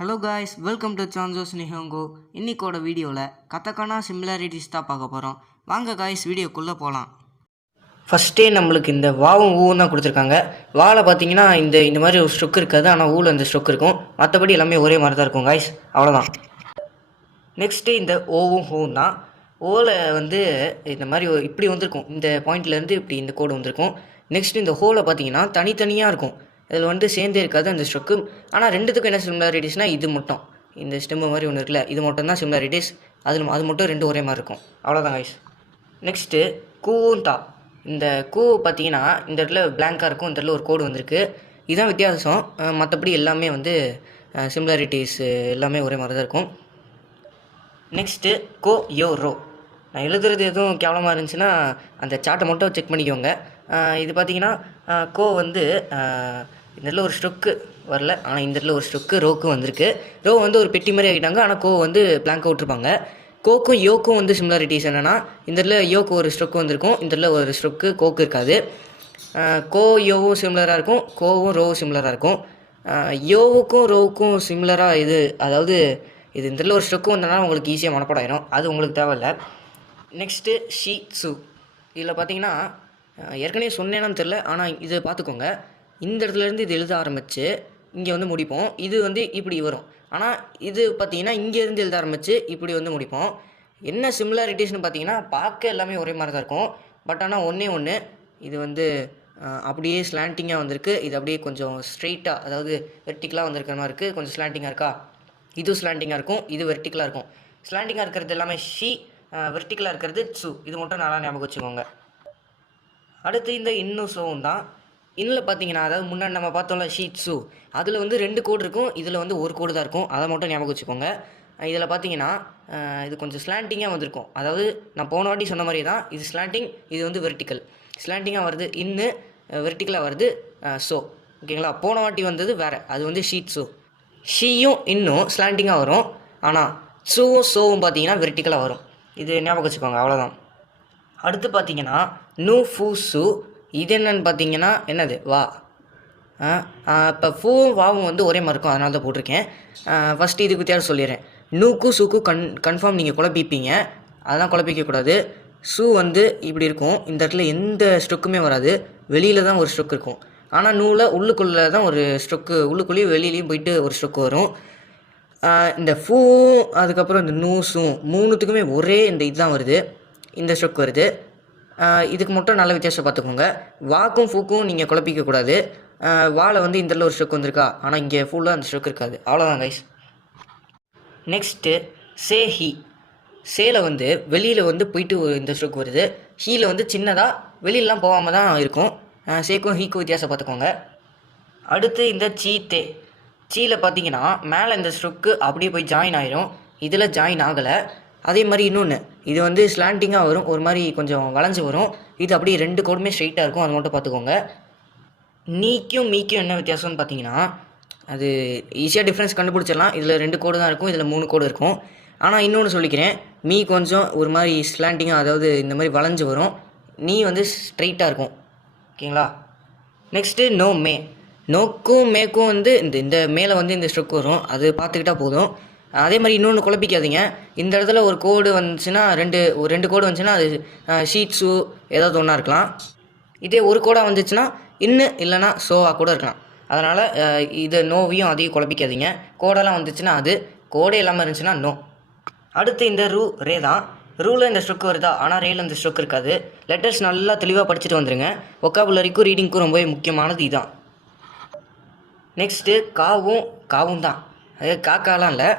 Hello guys, welcome to Sancho's Nihongo. இன்னைக்கோட வீடியோவில் katakana similarities தான் பார்க்க போகிறோம். வாங்க காய்ஸ், வீடியோக்குள்ளே போகலாம். ஃபஸ்ட்டே நம்மளுக்கு இந்த வாவும் ஊவும் தான் கொடுத்துருக்காங்க. வாவில் பார்த்தீங்கன்னா இந்த மாதிரி ஒரு ஸ்ட்ரொக் இருக்காது, ஆனால் ஊவில் இந்த ஸ்ட்ரொக் இருக்கும். மற்றபடி எல்லாமே ஒரே மாதிரி தான் இருக்கும் காய்ஸ், அவ்வளோதான். நெக்ஸ்ட்டு இந்த ஓவும் ஹூவும் தான். ஓவில் வந்து இந்த மாதிரி இப்படி வந்திருக்கும், இந்த பாயிண்ட்லேருந்து இப்படி இந்த கோடு வந்திருக்கும். நெக்ஸ்ட்டு இந்த ஹோவில் பார்த்தீங்கன்னா தனித்தனியாக இருக்கும், இதில் வந்து சேர்ந்தே இருக்காது அந்த ஸ்ட்ரொக்கு. ஆனால் ரெண்டுத்துக்கும் என்ன சிமிலாரிட்டிஸ்னால் இது மட்டும், இந்த ஸ்டெம்மு மாதிரி ஒன்று இருக்குல்ல, இது மட்டும் தான் சிமிலாரிட்டிஸ். அது மட்டும் ரெண்டு ஒரே மாதிரி இருக்கும், அவ்வளோதான் கைஸ். நெக்ஸ்ட்டு கூவும் தா. இந்த கூ பார்த்தீங்கன்னா இந்த இடத்துல பிளாங்காக இருக்கும், இந்த இடத்துல ஒரு கோடு வந்திருக்கு. இதுதான் வித்தியாசம். மற்றபடி எல்லாமே வந்து சிமிலாரிட்டிஸ் எல்லாமே ஒரே மாதிரி தான் இருக்கும். நெக்ஸ்ட்டு கோ யோ ரோ. நான் எழுதுறது எதுவும் கேவலமாக இருந்துச்சுன்னா அந்த சார்ட்டை மட்டும் செக் பண்ணிக்கோங்க. இது பார்த்தீங்கன்னா கோ வந்து இந்த இடத்துல ஒரு ஸ்ட்ரொக்கு வரல, ஆனால் இந்த இடத்துல ஒரு ஸ்ட்ரொக்கு ரோக்கு வந்திருக்கு. ரோ வந்து ஒரு பெட்டி மாதிரி ஆகிட்டாங்க, ஆனால் கோ வந்து பிளாங்காக விட்டுருப்பாங்க. கோக்கும் யோக்கும் வந்து சிமிலாரிட்டிஸ் என்னென்னா, இந்த இடத்துல யோக்கு ஒரு ஸ்ட்ரொக்கு வந்திருக்கும், இந்த இடத்துல ஒரு ஸ்ட்ரொக்கு கோக்கு இருக்காது. கோ யோவும் சிமிலராக இருக்கும், கோவும் ரோவும் சிமிலராக இருக்கும். யோவுக்கும் ரோவுக்கும் சிமிலராக இது, அதாவது இது இந்த இடத்துல ஒரு ஸ்ட்ரொக்கு வந்தனால உங்களுக்கு ஈஸியாக மனப்பாடம் ஆயிடும், அது உங்களுக்கு தேவையில்லை. நெக்ஸ்ட்டு ஷி சு. இதில் பார்த்தீங்கன்னா ஏற்கனவே சொன்னேன்னு தெரில, ஆனால் இது பார்த்துக்கோங்க. இந்த இடத்துலேருந்து இது எழுத ஆரம்பித்து இங்கே வந்து முடிப்போம். இது வந்து இப்படி வரும், ஆனால் இது பார்த்தீங்கன்னா இங்கேருந்து எழுத ஆரம்பித்து இப்படி வந்து முடிப்போம். என்ன சிமிலாரிட்டிஸ்னு பார்த்தீங்கன்னா பார்க்க எல்லாமே ஒரே மாதிரி தான் இருக்கும். பட் ஆனால் ஒன்று இது வந்து அப்படியே ஸ்லாண்டிங்காக வந்திருக்கு, இது அப்படியே கொஞ்சம் ஸ்ட்ரெயிட்டாக, அதாவது வெர்டிக்கலாக வந்திருக்கிற மாதிரி இருக்குது. கொஞ்சம் ஸ்லாண்டிங்காக இருக்கா, இது ஸ்லாண்டிங்காக இருக்கும், இது வெர்டிக்கலாக இருக்கும். ஸ்லாண்டிங்காக இருக்கிறது எல்லாமே ஷி, வெர்டிக்கலாக இருக்கிறது சு. இது மட்டும் நல்லா ஞாபகம் வச்சுக்கோங்க. அடுத்து இந்த இன்னும் சோவும் தான். இன்னில் பார்த்தீங்கன்னா, அதாவது முன்னாடி நம்ம பார்த்தோம்ல ஷீட் சு, அதில் வந்து 2 கோடு இருக்கும், இதில் வந்து ஒரு கோடு தான் இருக்கும், அதை மட்டும் ஞாபகம் வச்சுக்கோங்க. இதில் பார்த்தீங்கன்னா இது கொஞ்சம் ஸ்லாண்டிங்காக வந்திருக்கும், அதாவது நான் போன வாட்டி சொன்ன மாதிரி தான், இது ஸ்லாண்டிங், இது வந்து வெர்டிக்கல். ஸ்லாண்டிங்காக வருது இன்னு, வெர்டிக்கலாக வருது ஸோ, ஓகேங்களா. போன வாட்டி வந்தது வேறு, அது வந்து ஷீட் சு. ஷீயும் இன்னும் ஸ்லாண்டிங்காக வரும், ஆனால் சூவும் சோவும் பார்த்தீங்கன்னா வெர்டிக்கலாக வரும். இது ஞாபகம் வச்சுக்கோங்க, அவ்வளோதான். அடுத்து பார்த்தீங்கன்னா நூ ஃபூ சு. இது என்னென்னு பார்த்தீங்கன்னா என்னது வா. இப்போ ஃபூவும் வாவும் வந்து ஒரே மாதிரி இருக்கும், அதனால தான் போட்டிருக்கேன். ஃபஸ்ட்டு இதுக்கு வித்தியாசம் சொல்லிடுறேன். நூக்கும் சூக்கும் கன்ஃபார்ம் நீங்கள் குழப்பிப்பீங்க, அதெல்லாம் குழப்பிக்கக்கூடாது. ஷூ வந்து இப்படி இருக்கும், இந்த இடத்துல எந்த ஸ்ட்ரொக்குமே வராது, வெளியில் தான் ஒரு ஸ்ட்ரொக் இருக்கும். ஆனால் நூலில் உள்ளுக்குள்ளே தான் ஒரு ஸ்ட்ரொக்கு, உள்ளுக்குள்ளேயும் வெளியிலையும் போயிட்டு ஒரு ஸ்ட்ரொக்கு வரும். இந்த ஃபூவும் அதுக்கப்புறம் இந்த நூஸும் மூணுத்துக்குமே ஒரே இந்த இதுதான் வருது, இந்த ஸ்ட்ரொக் வருது. இதுக்கு மட்டும் நல்ல வித்தியாசம் பார்த்துக்கோங்க. வாக்கும் ஃபூக்கும் நீங்கள் குழப்பிக்கக்கூடாது. வாழை வந்து இந்த இடத்துல ஒரு ஸ்ட்ரொக் வந்திருக்கா, ஆனால் இங்கே ஃபுல்லாக அந்த ஸ்ட்ரொக் இருக்காது, அவ்வளோதான் கைஸ். Next say he. சேல வந்து வெளியில் வந்து போயிட்டு இந்த ஸ்ட்ரொக் வருது, ஹீல வந்து சின்னதாக வெளியிலலாம் போகாமல் தான் இருக்கும். சேக்கும் ஹீக்கும் வித்தியாசம் பார்த்துக்கோங்க. அடுத்து இந்த சீ தே. சீல பார்த்தீங்கன்னா மேலே இந்த ஸ்ட்ரொக்கு அப்படியே போய் ஜாயின் ஆயிரும், இதில் ஜாயின் ஆகலை. அதே மாதிரி இன்னொன்று, இது வந்து ஸ்லாண்டிங்காக வரும், ஒரு மாதிரி கொஞ்சம் வளைஞ்சு வரும், இது அப்படியே 2 கோடுமே ஸ்ட்ரெயிட்டாக இருக்கும், அது மட்டும் பார்த்துக்கோங்க. நீக்கும் மீக்கும் என்ன வித்தியாசம்னு பார்த்தீங்கன்னா, அது ஈஸியாக டிஃப்ரென்ஸ் கண்டுபிடிச்சிடலாம். இதில் 2 கோடு தான் இருக்கும், இதில் 3 கோடு இருக்கும். ஆனால் இன்னொன்று சொல்லிக்கிறேன், மீ கொஞ்சம் ஒரு மாதிரி ஸ்லாண்டிங்காக, அதாவது இந்த மாதிரி வளைஞ்சு வரும், நீ வந்து ஸ்ட்ரெயிட்டாக இருக்கும், ஓகேங்களா. நெக்ஸ்ட்டு நோ மே. நோக்கும் மேக்கும் வந்து இந்த மேலே வந்து இந்த ஸ்ட்ரொக் வரும், அது பார்த்துக்கிட்டால் போதும். அதே மாதிரி இன்னொன்று குழப்பிக்காதீங்க, இந்த இடத்துல ஒரு கோடு வந்துச்சுன்னா ஒரு ரெண்டு கோடு வந்துச்சுன்னா அது ஷீட்ஸு ஏதாவது ஒன்றா இருக்கலாம். இதே ஒரு கோடாக வந்துச்சுன்னா இன்னும் இல்லைனா ஷோவாக கூட இருக்கலாம். அதனால் இதை நோவையும் அதையும் குழப்பிக்காதீங்க. கோடெல்லாம் வந்துச்சுன்னா அது, கோடே இல்லாமல் இருந்துச்சுன்னா நோ. அடுத்து இந்த ரே தான். ரூவில் இந்த ஸ்ட்ரொக் வருதா, ஆனால் ரேயில் இந்த ஸ்ட்ரொக் இருக்காது. லெட்டர்ஸ் நல்லா தெளிவாக படிச்சுட்டு வந்துடுங்க, ஒக்காபுலரிக்கும் ரீடிங்க்கும் ரொம்பவே முக்கியமானது இதுதான். நெக்ஸ்ட்டு காவும் தான், அது காக்காலாம் இல்லை,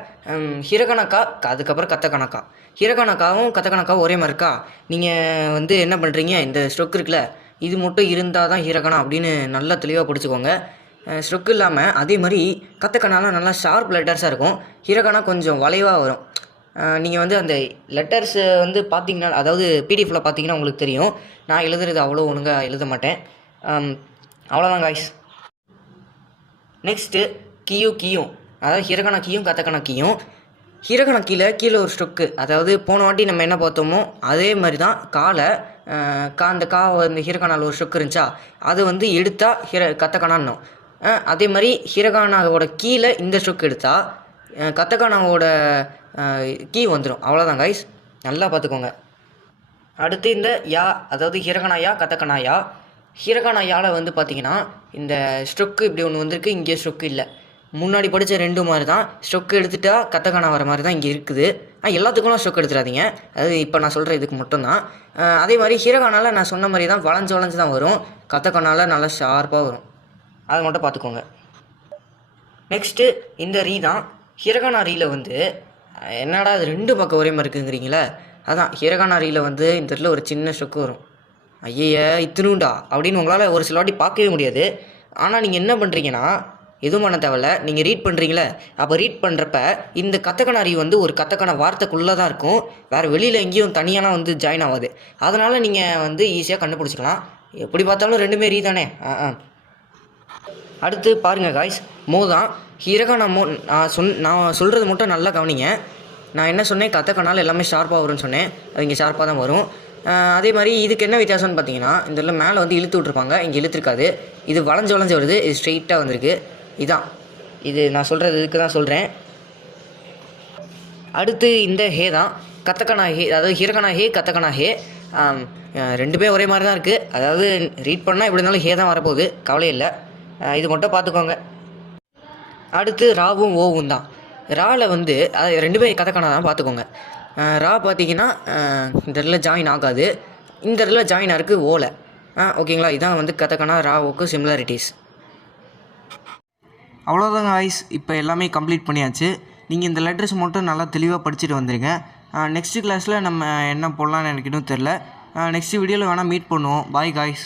ஹிரகணக்கா, அதுக்கப்புறம் கத்தக்கணக்கா. ஹிரகணக்காவும் கத்தக்கணக்காவும் ஒரே மாதிரி இருக்கா, நீங்கள் வந்து என்ன பண்ணுறீங்க, இந்த ஸ்ட்ரொக் இருக்குல்ல, இது மட்டும் இருந்தால் தான் ஹிரகணா அப்படின்னு நல்லா தெளிவாக பிடிச்சிக்கோங்க. ஸ்ட்ரொக் இல்லாமல் அதே மாதிரி கத்தக்கணாலாம் நல்லா ஷார்ப் லெட்டர்ஸாக இருக்கும், ஹிரகணா கொஞ்சம் வளைவாக வரும். நீங்கள் வந்து அந்த லெட்டர்ஸ் வந்து பார்த்தீங்கன்னா, அதாவது பிடிஎஃப்பில் பார்த்தீங்கன்னா உங்களுக்கு தெரியும், நான் எழுதுறது அவ்வளோ ஒழுங்காக எழுத மாட்டேன், அவ்வளோதான் காய்ஸ். நெக்ஸ்ட்டு கியும், அதாவது ஹிரகணா கீயும் கத்தக்கணா கீயும். ஹிரகணா கீழே ஒரு ஸ்ட்ரொக்கு, அதாவது போன வாட்டி நம்ம என்ன பார்த்தோமோ அதே மாதிரி தான். அந்த வந்து ஹிரகணாவில் ஒரு ஸ்ட்ரொக் இருந்துச்சா, அது வந்து எடுத்தால் கத்தக்கணான்னு. அதே மாதிரி ஹிரகணாவோட கீழே இந்த ஸ்ட்ரொக் எடுத்தால் கத்தக்கானாவோட கீ வந்துடும். அவ்வளோதான் கைஸ், நல்லா பார்த்துக்கோங்க. அடுத்து இந்த யா, அதாவது ஹிரகனா யா, கத்தக்கனா யா. ஹிரகனா யாவில் வந்து பார்த்தீங்கன்னா இந்த ஸ்ட்ரொக்கு இப்படி ஒன்று வந்திருக்கு, இங்கே ஸ்ட்ரொக்கு இல்லை. முன்னாடி படித்த 2 மாதிரி தான். ஸ்ட்ரொக்கு எடுத்துட்டா கத்தக்கானா வர மாதிரி தான் இங்கே இருக்குது. எல்லாத்துக்கும் ஸ்ட்ரொக் எடுத்துடாதீங்க, அது இப்போ நான் சொல்கிற இதுக்கு மட்டும்தான். அதே மாதிரி ஹிரகனாவில் நான் சொன்ன மாதிரி தான் வளைஞ்சு வளைஞ்சு தான் வரும். கத்தக்கானாவில் நல்லா ஷார்ப்பாக வரும், அதை மட்டும் பார்த்துக்கோங்க. நெக்ஸ்ட்டு இந்த ரீ தான். ஹிரகனா ரீயில் வந்து என்னடா அது 2 பக்கம் ஒரே மாதிரி இருக்குங்கிறீங்களே, அதான் ஹிரகனா ரீயில் வந்து இந்த இடத்துல ஒரு சின்ன ஸ்ட்ரொக்கு வரும். ஐய இத்தினுண்டா அப்படின்னு உங்களால் ஒரு சில வாட்டி பார்க்கவே முடியாது. ஆனால் நீங்கள் என்ன பண்ணுறீங்கன்னா, எதுவும் பண்ண தேவையில்ல, நீங்கள் ரீட் பண்ணுறீங்களே, அப்போ ரீட் பண்ணுறப்ப இந்த கத்தக்கனா ரீ வந்து ஒரு கத்தக்கனா வார்த்தைக்குள்ளே தான் இருக்கும், வேறு வெளியில் எங்கேயும் தனியாலாம் வந்து ஜாயின் ஆகாது. அதனால் நீங்கள் வந்து ஈஸியாக கண்டுபிடிச்சிக்கலாம். எப்படி பார்த்தாலும் 2மே ரீ தானே. அடுத்து பாருங்கள் காய்ஸ், மோ தான். ஹிரகனா மோ நான் சொல்கிறது மட்டும் நல்லா கவனிங்க. நான் என்ன சொன்னேன், கத்தக்கனால எல்லாமே ஷார்ப்பாக வரும்னு சொன்னேன், அது இங்கே ஷார்ப்பாக தான் வரும். அதே மாதிரி இதுக்கு என்ன வித்தியாசம்னு பார்த்தீங்கன்னா, இந்த மேலே வந்து இழுத்து விட்ருப்பாங்க, இங்கே இழுத்துருக்காது. இது வளைஞ்சு வளைஞ்சு வருது, இது ஸ்ட்ரெயிட்டாக வந்திருக்கு. இதான் இது நான் சொல்கிறது, இதுக்கு தான் சொல்கிறேன். அடுத்து இந்த ஹே தான், கத்தக்கனா ஹே, அதாவது ஹிரகனா ஹே, கத்தக்கனா ஹே. 2மே ஒரே மாதிரி தான் இருக்குது. அதாவது ரீட் பண்ணால் எப்படி இருந்தாலும் ஹே தான் வரப்போகுது, கவலையே இல்லை, இது மட்டும் பார்த்துக்கோங்க. அடுத்து ராவும் ஓவும் தான். ராவில் வந்து அது 2மே கத்தக்கனா தான், பார்த்துக்கோங்க. ரா பார்த்தீங்கன்னா இந்த இடத்துல ஜாயின் ஆகாது, இந்த இடத்துல ஜாயின் ஆகிருக்கு ஓலை. ஓகேங்களா, இதான் வந்து கத்தக்கனா ராவுக்கு சிமிலாரிட்டிஸ். அவ்வளோதாங்க காய்ஸ், இப்போ எல்லாமே கம்ப்ளீட் பண்ணியாச்சு. நீங்கள் இந்த லெட்டர்ஸ் மட்டும் நல்லா தெளிவாக படிச்சுட்டு வந்துடுங்க. நெக்ஸ்ட்டு கிளாஸில் நம்ம என்ன போடலான்னு எனக்கு இன்னும் தெரில. நெக்ஸ்ட் வீடியோவில் வேணால் மீட் பண்ணுவோம். Bye guys.